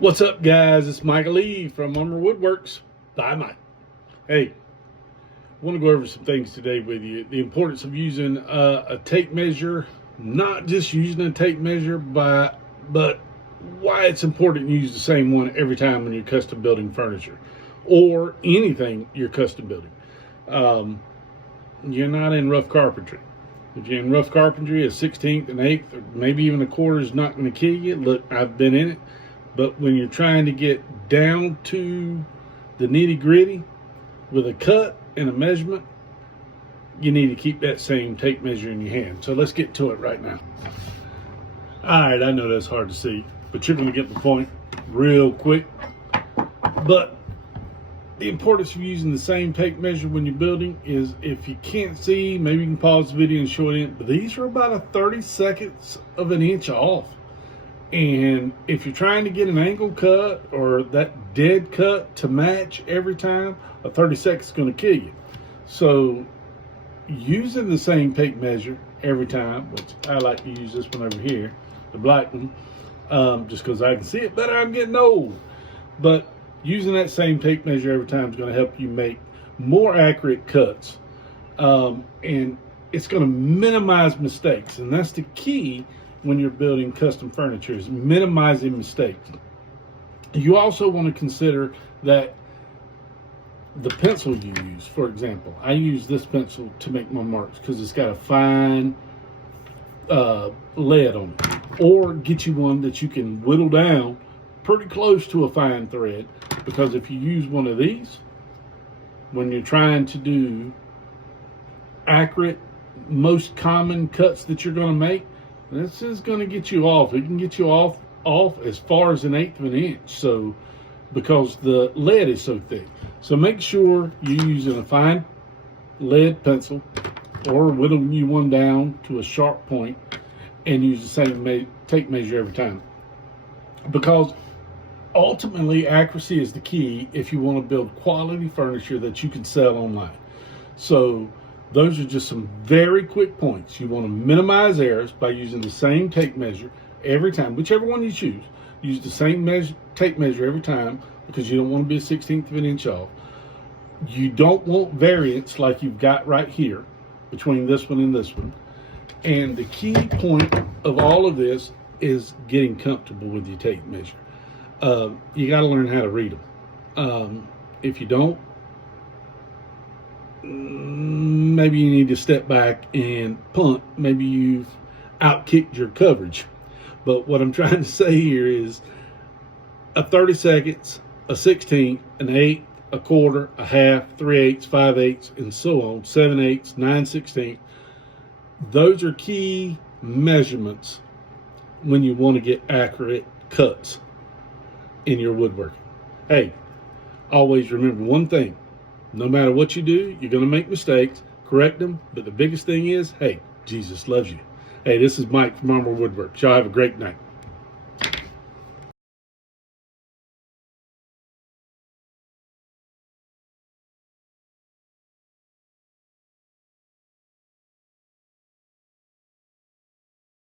What's up, guys? It's Michael Lee from Woodworks. Bye, Mike. Hey, I want to go over some things today with you. The importance of using a tape measure, not just using a tape measure, but why it's important to use the same one every time when you're custom building furniture or anything you're custom building. You're not in rough carpentry. If you're in rough carpentry, a 16th, an 1/8, or maybe even a quarter is not going to kill you. Look, I've been in it. But when you're trying to get down to the nitty gritty with a cut and a measurement, you need to keep that same tape measure in your hand. So let's get to it right now. All right, I know that's hard to see, but you're going to get the point real quick. But the importance of using the same tape measure when you're building is, if you can't see, maybe you can pause the video and show it in. But these are about a 30 seconds of an inch off. And if you're trying to get an angle cut or that dead cut to match every time, a 30 seconds is going to kill you. So using the same tape measure every time, which I like to use this one over here, the black one, just because I can see it better. I'm getting old. But using that same tape measure every time is going to help you make more accurate cuts. And it's going to minimize mistakes. And that's the key when you're building custom furniture, is minimizing mistakes. You also want to consider that the pencil you use, for example, I use this pencil to make my marks because it's got a fine lead on it. Or get you one that you can whittle down pretty close to a fine thread, because if you use one of these, when you're trying to do accurate, most common cuts that you're going to make, this is going to get you off. It can get you off as far as an 1/8 of an inch. So, because the lead is so thick. So make sure you're using a fine lead pencil, or whittling you one down to a sharp point, and use the same tape measure every time. Because ultimately, accuracy is the key if you want to build quality furniture that you can sell online. So those are just some very quick points. You want to minimize errors by using the same tape measure every time. Whichever one you choose, use the same tape measure every time, because you don't want to be a 16th of an inch off. You don't want variance like you've got right here between this one and this one. And the key point of all of this is getting comfortable with your tape measure. You got to learn how to read them. If you don't, maybe you need to step back and punt. Maybe you've outkicked your coverage. But what I'm trying to say here is a 30 seconds, a 16th, an 1/8, a quarter, a half, 3/8, 5/8, and so on, 7/8, 9/16. Those are key measurements when you want to get accurate cuts in your woodworking. Hey, always remember one thing. No matter what you do, you're going to make mistakes. Correct them. But the biggest thing is, hey, Jesus loves you. Hey, this is Mike from Woodworks. Y'all have a great night.